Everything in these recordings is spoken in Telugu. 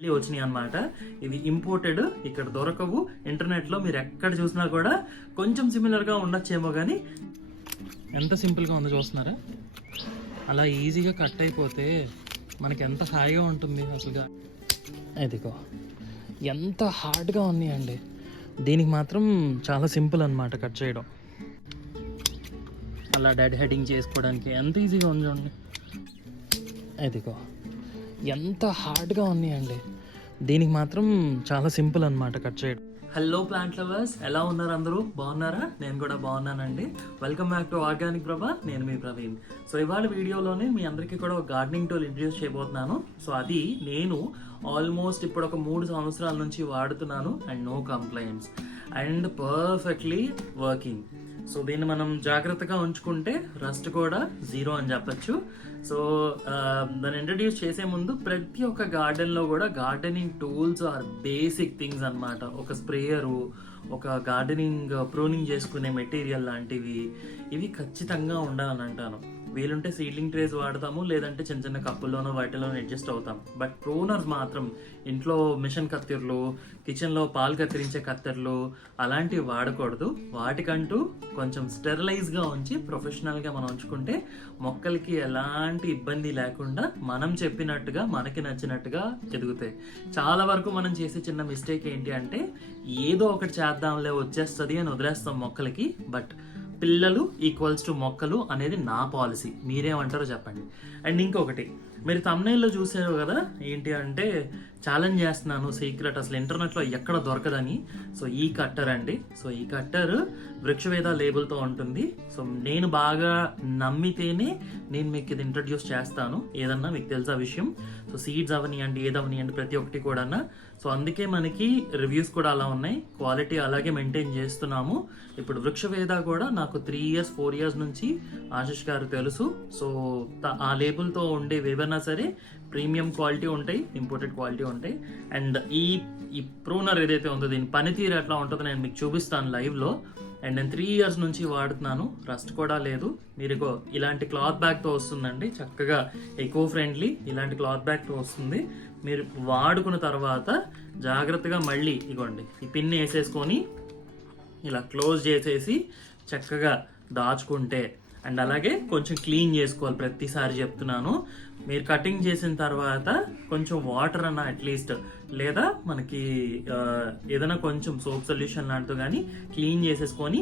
మళ్ళీ వచ్చినాయి అనమాట ఇది ఇంపోర్టెడ్ ఇక్కడ దొరకవు. ఇంటర్నెట్లో మీరు ఎక్కడ చూసినా కూడా కొంచెం సిమిలర్గా ఉండొచ్చేమో కానీ ఎంత సింపుల్గా ఉందో చూస్తున్నారా? అలా ఈజీగా కట్ అయిపోతే మనకి ఎంత హాయిగా ఉంటుంది అసలుగా. అదిగో ఎంత హార్డ్గా ఉన్నాయండి. దీనికి మాత్రం చాలా సింపుల్ అనమాట కట్ చేయడం. అలా డెడ్ హెడ్డింగ్ చేసుకోవడానికి ఎంత ఈజీగా ఉంది చూడండి. అదిగో ఎంత హార్డ్గా ఉన్నాయండి. దీనికి మాత్రం చాలా సింపుల్ అనమాట కట్ చేయడం. హలో ప్లాంట్ లవర్స్ ఎలా ఉన్నారు అందరూ? బాగున్నారా? నేను కూడా బాగున్నానండి. వెల్కమ్ బ్యాక్ టు ఆర్గానిక్ ప్రభా నేను మీ ప్రవీణ్. సో ఇవాళ వీడియోలోనే మీ అందరికీ కూడా ఒక గార్డెనింగ్ టూల్ ఇంట్రడ్యూస్ చేయబోతున్నాను. సో అది నేను ఆల్మోస్ట్ ఇప్పుడు ఒక మూడు సంవత్సరాల నుంచి వాడుతున్నాను and no complaints and perfectly working so దీన్ని మనం జాగ్రత్తగా ఉంచుకుంటే రస్ట్ కూడా జీరో అని చెప్పొచ్చు. సో దాన్ని ఇంట్రడ్యూస్ చేసే ముందు ప్రతి ఒక్క గార్డెన్లో కూడా gardening tools are basic things అన్నమాట. ఒక స్ప్రేయరు ఒక గార్డెనింగ్ ప్రూనింగ్ uh, చేసుకునే మెటీరియల్ లాంటివి ఇవి ఖచ్చితంగా ఉండాలని అంటాను. వీలుంటే సీడ్లింగ్ ట్రేస్ వాడతాము లేదంటే చిన్న చిన్న కప్పుల్లోనో వాటిలోనో అడ్జస్ట్ అవుతాం. బట్ ప్రోనర్స్ మాత్రం ఇంట్లో మిషన్ కత్తెరలు కిచెన్లో పాలు కత్తిరించే కత్తెరలు అలాంటివి వాడకూడదు. వాటికంటూ కొంచెం స్టెరిలైజ్గా ఉంచి ప్రొఫెషనల్గా మనం ఉంచుకుంటే మొక్కలకి ఎలాంటి ఇబ్బంది లేకుండా మనం చెప్పినట్టుగా మనకి నచ్చినట్టుగా ఎదుగుతాయి. చాలా వరకు మనం చేసే చిన్న మిస్టేక్ ఏంటి అంటే ఏదో ఒకటి చేద్దాంలే వచ్చేస్తుంది అని వదిలేస్తాం మొక్కలకి. బట్ పిల్లలు ఈక్వల్స్ టు మొక్కలు అనేది నా పాలసీ మీరేమంటారో చెప్పండి. అండ్ ఇంకొకటి మీరు తమ్నైల్లో చూసారు కదా ఏంటి అంటే ఛాలెంజ్ చేస్తున్నాను. సీక్రెట్ అసలు ఇంటర్నెట్లో ఎక్కడ దొరకదని. సో ఈ కట్టర్ అండి. సో ఈ కట్టర్ వృక్షవేద లేబుల్తో ఉంటుంది. సో నేను బాగా నమ్మితేనే నేను మీకు ఇది ఇంట్రడ్యూస్ చేస్తాను. ఏదన్నా మీకు తెలుసా విషయం? సో సీడ్స్ అవనియండి ఏది ప్రతి ఒక్కటి కూడా సో అందుకే మనకి రివ్యూస్ కూడా అలా ఉన్నాయి. క్వాలిటీ అలాగే మెయింటైన్ చేస్తున్నాము. ఇప్పుడు వృక్షవేద కూడా నాకు త్రీ ఇయర్స్ ఫోర్ ఇయర్స్ నుంచి ఆశిష్ గారు తెలుసు. సో ఆ లేబుల్తో ఉండేవి ఏవైనా సరే ప్రీమియం క్వాలిటీ ఉంటాయి ఇంపోర్టెడ్ క్వాలిటీ ఉంటాయి. అండ్ ఈ ఈ ప్రూనర్ ఏదైతే ఉందో దీని పనితీరు ఎట్లా ఉంటుందో నేను మీకు చూపిస్తాను లైవ్లో అండ్ నేను త్రీ ఇయర్స్ నుంచి వాడుతున్నాను రస్ట్ కూడా లేదు. మీరు ఇలాంటి క్లాత్ బ్యాగ్తో వస్తుందండి చక్కగా ఎకో ఫ్రెండ్లీ ఇలాంటి క్లాత్ బ్యాగ్తో వస్తుంది. మీరు వాడుకున్న తర్వాత జాగ్రత్తగా మళ్ళీ ఇగోండి ఈ పిన్ వేసేసుకొని ఇలా క్లోజ్ చేసేసి చక్కగా దాచుకుంటే అండ్ అలాగే కొంచెం క్లీన్ చేసుకోవాలి ప్రతిసారి చెప్తున్నాను. మీరు కటింగ్ చేసిన తర్వాత కొంచెం వాటర్ అన్న అట్లీస్ట్ లేదా మనకి ఏదైనా కొంచెం సోప్ సొల్యూషన్ లాంటితో కానీ క్లీన్ చేసేసుకొని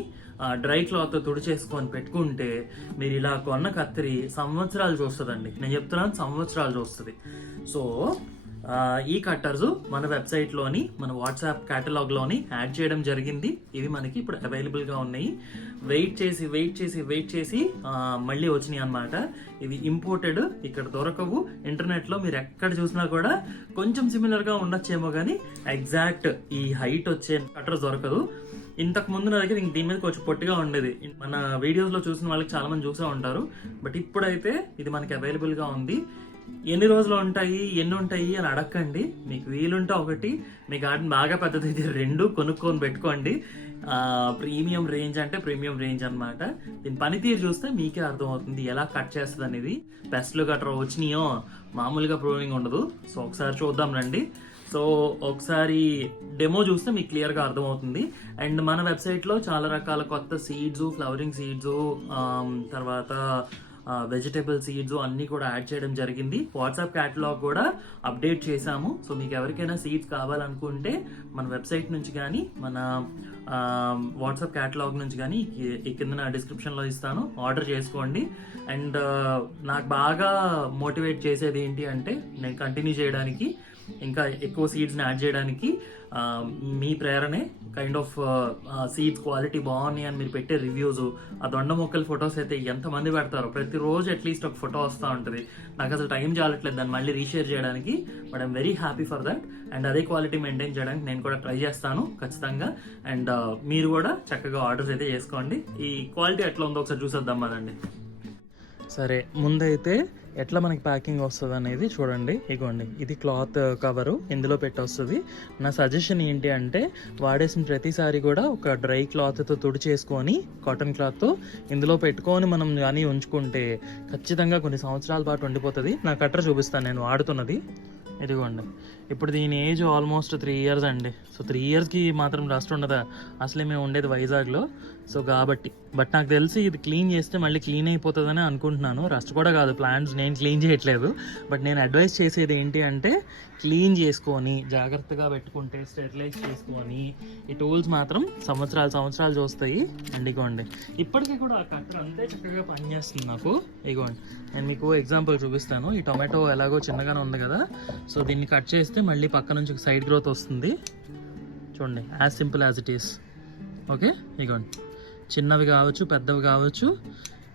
డ్రై క్లాత్ తుడిచేసుకొని పెట్టుకుంటే మీరు ఇలా కొన్న కత్తిరి సంవత్సరాలు చూస్తుందండి. నేను చెప్తున్నాను సంవత్సరాలు చూస్తుంది. సో ఈ కట్టర్స్ మన వెబ్సైట్లోని మన వాట్సాప్ క్యాటలాగ్లోని యాడ్ చేయడం జరిగింది. ఇవి మనకి ఇప్పుడు అవైలబుల్గా ఉన్నాయి. వెయిట్ చేసి వెయిట్ చేసి వెయిట్ చేసి మళ్ళీ వచ్చినాయి అనమాట ఇవి ఇంపోర్టెడ్ ఇక్కడ దొరకవు. ఇంటర్నెట్లో మీరు ఎక్కడ చూసినా కూడా కొంచెం సిమిలర్గా ఉండొచ్చేమో కానీ ఎగ్జాక్ట్ ఈ హైట్ వచ్చే కట్టర్స్ దొరకదు. ఇంతకు ముందు నా దగ్గర ఇంక దీని మీద కొంచెం పొట్టిగా ఉండేది. మన వీడియోస్లో చూసిన వాళ్ళకి చాలామంది చూసే ఉంటారు. బట్ ఇప్పుడైతే ఇది మనకి అవైలబుల్గా ఉంది. ఎన్ని రోజులు ఉంటాయి ఎన్ని ఉంటాయి అని అడగండి మీకు వీలుంటే ఒకటి మీ గార్డెన్ బాగా పెద్దది రెండు కొనుక్కొని పెట్టుకోండి. ప్రీమియం రేంజ్ అంటే ప్రీమియం రేంజ్ అన్నమాట. దీని పనితీరు చూస్తే మీకే అర్థమవుతుంది ఎలా కట్ చేస్తుంది అనేది పెస్ట్లు గట్రా వచ్చినాయో మామూలుగా ప్రూవింగ్ ఉండదు. సో ఒకసారి చూద్దాం రండి. సో ఒకసారి డెమో చూస్తే మీకు క్లియర్గా అర్థమవుతుంది. అండ్ మన వెబ్సైట్లో చాలా రకాల కొత్త సీడ్స్ ఫ్లవరింగ్ సీడ్స్ తర్వాత వెజిటేబుల్ సీడ్స్ అన్నీ కూడా యాడ్ చేయడం జరిగింది. వాట్సాప్ క్యాటలాగ్ కూడా అప్డేట్ చేశాము. సో మీకు ఎవరికైనా సీడ్స్ కావాలనుకుంటే మన వెబ్సైట్ నుంచి కానీ మన వాట్సాప్ క్యాటలాగ్ నుంచి కానీ ఈ- కింద డిస్క్రిప్షన్లో ఇస్తాను. ఆర్డర్ చేసుకోండి. అండ్ నాకు బాగా మోటివేట్ చేసేది ఏంటి అంటే నేను కంటిన్యూ చేయడానికి ఇంకా ఎక్కువ సీడ్స్ని యాడ్ చేయడానికి మీ ప్రేరణే కైండ్ ఆఫ్ సీడ్స్ క్వాలిటీ బాగున్నాయి అని మీరు పెట్టే రివ్యూస్ ఆ దొండ మొక్కల ఫొటోస్ అయితే ఎంతమంది పెడతారో ప్రతిరోజు అట్లీస్ట్ ఒక ఫోటో వస్తూ ఉంటుంది. నాకు అసలు టైం చాలట్లేదు దాన్ని మళ్ళీ రీషేర్ చేయడానికి but I'm very happy for that and అదే క్వాలిటీ మెయింటైన్ చేయడానికి నేను కూడా ట్రై చేస్తాను ఖచ్చితంగా. అండ్ మీరు కూడా చక్కగా ఆర్డర్స్ అయితే చేసుకోండి. ఈ క్వాలిటీ ఎట్లా ఉందో ఒకసారి చూసేద్దాం మనండి సరే ముందైతే ఎట్లా మనకి ప్యాకింగ్ వస్తుంది అనేది చూడండి. ఇగోండి ఇది క్లాత్ కవరు ఇందులో పెట్టి వస్తుంది నా సజెషన్ ఏంటి అంటే వాడేసిన ప్రతిసారి కూడా ఒక డ్రై క్లాత్తో తుడిచేసుకొని కాటన్ క్లాత్తో ఇందులో పెట్టుకొని మనం కానీ ఉంచుకుంటే ఖచ్చితంగా కొన్ని సంవత్సరాల పాటు ఉండిపోతుంది. నా కట్టర్ చూపిస్తాను నేను వాడుతున్నది. ఇదిగోండి ఇప్పుడు దీని ఏజ్ ఆల్మోస్ట్ త్రీ ఇయర్స్ అండి. సో త్రీ ఇయర్స్కి మాత్రం రస్ట్ ఉండదా? అసలే మేము ఉండేది వైజాగ్లో. సో కాబట్టి. బట్ నాకు తెలిసి ఇది క్లీన్ చేస్తే మళ్ళీ క్లీన్ అయిపోతుందని అనుకుంటున్నాను. రస్ట్ కూడా కాదు ప్లాంట్స్ నేను క్లీన్ చేయట్లేదు. బట్ నేను అడ్వైస్ చేసేది ఏంటి అంటే క్లీన్ చేసుకొని జాగ్రత్తగా పెట్టుకుంటే స్టెరిలైజ్ చేసుకొని ఈ టూల్స్ మాత్రం సంవత్సరాలు సంవత్సరాలు చూస్తాయి. అండ్ ఇగోండి. ఇప్పటికీ కూడా ఆ కట్టర్ అంతే చక్కగా పనిచేస్తుంది నాకు. ఇగోండి. నేను మీకు ఎగ్జాంపుల్ చూపిస్తాను. ఈ టొమాటో ఎలాగో చిన్నగానే ఉంది కదా. సో దీన్ని కట్ చేస్తే మళ్ళీ పక్క నుంచి సైడ్ గ్రోత్ వస్తుంది. చూడండి as simple as it is okay ఇగోండి. చిన్నవి కావచ్చు పెద్దవి కావచ్చు.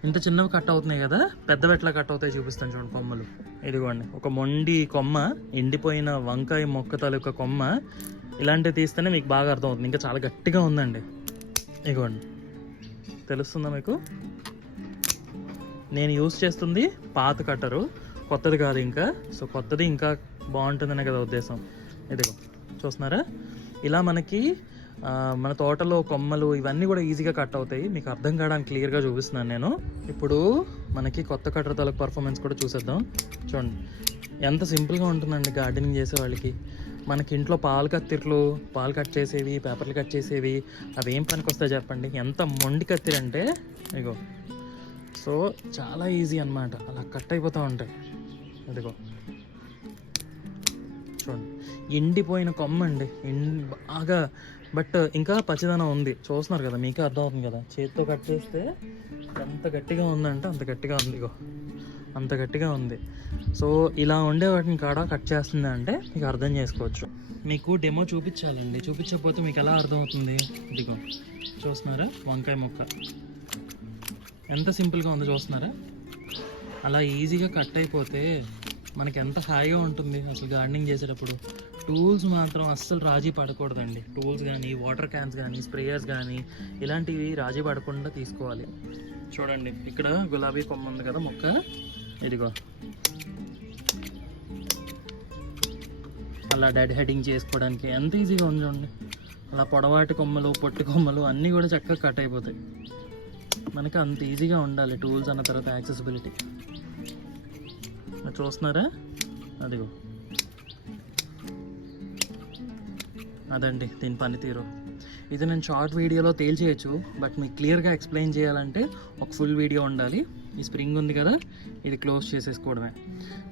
ఇంత చిన్నవి కట్ అవుతున్నాయి కదా పెద్దవి ఎట్లా కట్ అవుతాయి చూపిస్తాను చూడండి కొమ్మలు. ఇదిగోండి ఒక మొండి కొమ్మ ఎండిపోయిన వంకాయ మొక్క తాలూకా కొమ్మ ఇలాంటివి తీస్తేనే మీకు బాగా అర్థమవుతుంది. ఇంకా చాలా గట్టిగా ఉందండి. ఇగోండి తెలుస్తుందా మీకు? నేను యూస్ చేస్తుంది పాత కట్టరు కొత్తది కాదు ఇంకా. సో కొత్తది ఇంకా బాగుంటుందనే కదా ఉద్దేశం. ఇదిగో చూస్తున్నారా? ఇలా మనకి మన తోటలో కొమ్మలు ఇవన్నీ కూడా ఈజీగా కట్ అవుతాయి. మీకు అర్థం కావడానికి క్లియర్గా చూపిస్తున్నాను నేను. ఇప్పుడు మనకి కొత్త కట్టర్ తాలూకు పర్ఫార్మెన్స్ కూడా చూసేద్దాం. చూడండి. ఎంత సింపుల్గా ఉంటుందండి గార్డెనింగ్ చేసే వాళ్ళకి. మనకి ఇంట్లో పాలు కత్తిర్లు పాలు కట్ చేసేవి పేపర్లు కట్ చేసేవి అవి ఏం పనికి వస్తాయి చెప్పండి? ఎంత మొండి కత్తిరి అంటే ఇగో సో చాలా ఈజీ అనమాట అలా కట్ అయిపోతూ ఉంటాయి. ఇదిగో. చూడండి ఎండిపోయిన కొమ్మ అండి ఎండి బాగా బట్ ఇంకా పచ్చదనం ఉంది. చూస్తున్నారు కదా మీకే అర్థమవుతుంది కదా. చేతితో కట్ చేస్తే ఎంత గట్టిగా ఉందంటే అంత గట్టిగా ఉంది ఇగో. అంత గట్టిగా ఉంది. సో ఇలా ఉండే వాటిని కాడ కట్ చేస్తుంది అంటే మీకు అర్థం చేసుకోవచ్చు. మీకు డెమో చూపించాలండి. చూపించకపోతే మీకు ఎలా అర్థమవుతుంది? ఇదిగో. చూస్తున్నారా? వంకాయ ముక్క. ఎంత సింపుల్గా ఉందో చూస్తున్నారా? అలా ఈజీగా కట్ అయిపోతే మనకి ఎంత హాయిగా ఉంటుంది అసలు గార్డెనింగ్ చేసేటప్పుడు. టూల్స్ మాత్రం అస్సలు రాజీ పడకూడదండి. టూల్స్ కానీ వాటర్ క్యాన్స్ కానీ స్ప్రేయర్స్ కానీ ఇలాంటివి రాజీ పడకుండా తీసుకోవాలి. చూడండి ఇక్కడ గులాబీ కొమ్మ ఉంది కదా మొక్క. ఇదిగో. అలా డెడ్ హెడింగ్ చేసుకోవడానికి ఎంత ఈజీగా ఉంది చూడండి. అలా పొడవాటి కొమ్మలు పొట్టి కొమ్మలు అన్నీ కూడా చక్కగా కట్ అయిపోతాయి. మనకి అంత ఈజీగా ఉండాలి టూల్స్ అన్న తర్వాత యాక్సెసిబిలిటీ చూస్తున్నారా? అదిగో. అదండి దీని పనితీరు. ఇది నేను షార్ట్ వీడియోలో తేల్చేయచ్చు బట్ మీకు క్లియర్గా ఎక్స్ప్లెయిన్ చేయాలంటే ఒక ఫుల్ వీడియో ఉండాలి. ఈ స్ప్రింగ్ ఉంది కదా ఇది క్లోజ్ చేసేసుకోవడమే.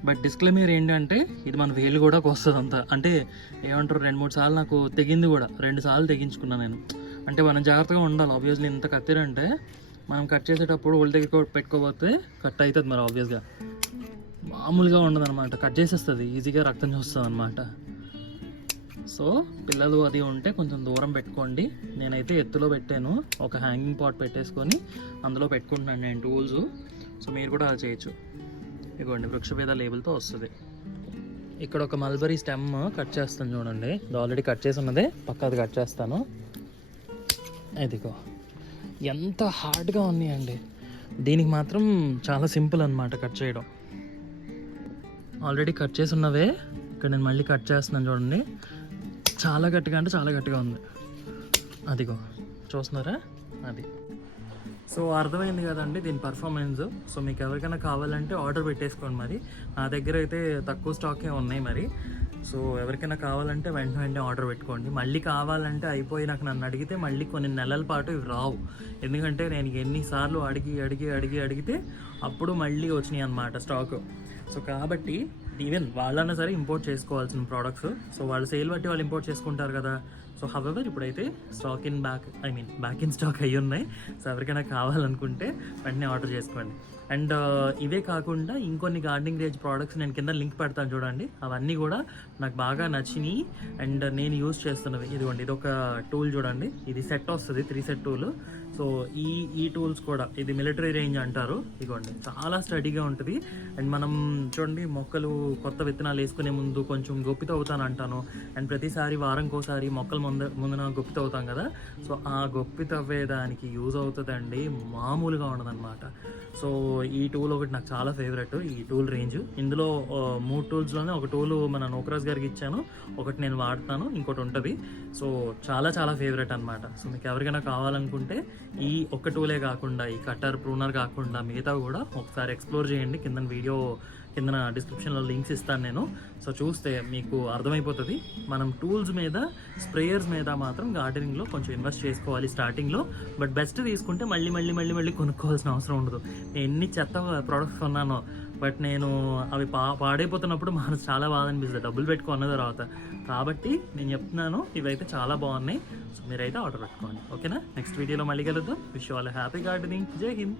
బట్ డిస్క్లైమర్ ఏంటంటే ఇది మన వేలు కూడా వస్తుంది అంత అంటే ఏమంటారు రెండు మూడు సార్లు నాకు తెగింది కూడా. రెండు సార్లు తెగించుకున్నాను నేను. అంటే మనం జాగ్రత్తగా ఉండాలి ఆబ్వియస్లీ ఇంత కత్తిరంటే మనం కట్ చేసేటప్పుడు ఒళ్ళు దగ్గర పెట్టుకోకపోతే కట్ అవుతుంది మరి ఆబ్వియస్గా మామూలుగా ఉండదు అనమాట కట్ చేసేస్తుంది ఈజీగా రక్తం చూస్తుంది అనమాట సో పిల్లలు అది ఉంటే కొంచెం దూరం పెట్టుకోండి. నేనైతే ఎత్తులో పెట్టాను. ఒక హ్యాంగింగ్ పాట్ పెట్టేసుకొని అందులో పెట్టుకుంటున్నాను నేను టూల్స్ సో మీరు కూడా అలా చేయొచ్చు. ఇదిగోండి వృక్షభేద లేబుల్తో వస్తుంది. ఇక్కడ ఒక మల్బరీ స్టెమ్ కట్ చేస్తాను చూడండి. ఇది ఆల్రెడీ కట్ చేసి ఉన్నదే. పక్కది కట్ చేస్తాను. ఇదిగో. ఎంత హార్డ్గా ఉన్నాయండి. దీనికి మాత్రం చాలా సింపుల్ అనమాట కట్ చేయడం. ఆల్రెడీ కట్ చేసి ఉన్నవే ఇక్కడ నేను మళ్ళీ కట్ చేస్తున్నాను చూడండి. చాలా గట్టిగా అంటే చాలా గట్టిగా ఉంది. అదిగో చూస్తున్నారా? అది. సో అర్థమైంది కదండి దీని పర్ఫార్మెన్స్ సో మీకు ఎవరికైనా కావాలంటే ఆర్డర్ పెట్టేసుకోండి మరి. నా దగ్గర అయితే తక్కువ స్టాకే ఉన్నాయి మరి. సో ఎవరికైనా కావాలంటే వెంట వెంటనే ఆర్డర్ పెట్టుకోండి. మళ్ళీ కావాలంటే అయిపోయి నాకు నన్ను అడిగితే మళ్ళీ కొన్ని నెలల పాటు ఇవి రావు. ఎందుకంటే నేను ఎన్నిసార్లు అడిగి అడిగి అడిగి అడిగితే అప్పుడు మళ్ళీ వచ్చినాయి అన్నమాట స్టాకు సో కాబట్టి ఈవెన్ వాళ్ళన్నా సరే ఇంపోర్ట్ చేసుకోవాల్సిన ప్రోడక్ట్స్ సో వాళ్ళు సేల్ బట్టి వాళ్ళు ఇంపోర్ట్ చేసుకుంటారు కదా. సో హవెవర్ ఇప్పుడైతే stock in back I mean back in stock అయ్యి ఉన్నాయి. సో ఎవరికైనా కావాలనుకుంటే వెంటనే ఆర్డర్ చేసుకోండి. అండ్ uh, ఇవే కాకుండా ఇంకొన్ని గార్డెనింగ్ రేజ్ ప్రోడక్ట్స్ నేను కింద లింక్ పెడతాను చూడండి. అవన్నీ కూడా నాకు బాగా నచ్చినాయి. అండ్ నేను యూస్ చేస్తున్నవి. ఇదిగోండి ఇది ఒక టూల్ చూడండి. ఇది సెట్ వస్తుంది త్రీ సెట్ టూల్ సో ఈ ఈ టూల్స్ కూడా ఇది మిలిటరీ రేంజ్ అంటారు. ఇదిగోండి చాలా స్టడీగా ఉంటుంది. అండ్ మనం చూడండి మొక్కలు కొత్త విత్తనాలు వేసుకునే ముందు కొంచెం గొప్పిత అవుతాను అంటాను అండ్ ప్రతిసారి వారంకోసారి మొక్కలు ముంద ముందున గొప్పిత అవుతాం కదా. సో ఆ గొప్పిత అవ్వేదానికి యూజ్ అవుతుందండి మామూలుగా ఉండదన్నమాట. సో ఈ టూల్ ఒకటి నాకు చాలా ఫేవరెట్ ఈ టూల్ రేంజ్ ఇందులో మూడు టూల్స్లోనే ఒక టూల్ మన నోకరాజ్ గారికి ఇచ్చాను. ఒకటి నేను వాడతాను ఇంకోటి ఉంటుంది. సో చాలా చాలా ఫేవరెట్ అనమాట సో మీకు ఎవరికైనా కావాలనుకుంటే ఈ ఒక్క టూలే కాకుండా ఈ కట్టర్ ప్రూనర్ కాకుండా మిగతా కూడా ఒకసారి ఎక్స్ప్లోర్ చేయండి. కింద వీడియో కింద డిస్క్రిప్షన్లో లింక్స్ ఇస్తాను నేను. సో చూస్తే మీకు అర్థమైపోతుంది. మనం టూల్స్ మీద స్ప్రేయర్స్ మీద మాత్రం గార్డెనింగ్లో కొంచెం ఇన్వెస్ట్ చేసుకోవాలి స్టార్టింగ్లో బట్ బెస్ట్ తీసుకుంటే మళ్ళీ మళ్ళీ మళ్ళీ మళ్ళీ కొనుక్కోవాల్సిన అవసరం ఉండదు. నేను ఎన్ని చెత్త ప్రోడక్ట్స్ కొన్నానో బట్ నేను అవి పా పాడైపోతున్నప్పుడు మనసు చాలా బాధ అనిపిస్తుంది. డబ్బులు పెట్టుకున్న తర్వాత. కాబట్టి నేను చెప్తున్నాను ఇవైతే చాలా బాగున్నాయి. సో మీరైతే ఆర్డర్ పెట్టుకోండి. ఓకేనా నెక్స్ట్ వీడియోలో మళ్ళీ కలుద్దాం. విష్ ఆల్ హ్యాపీ గార్డెనింగ్ జై హింద్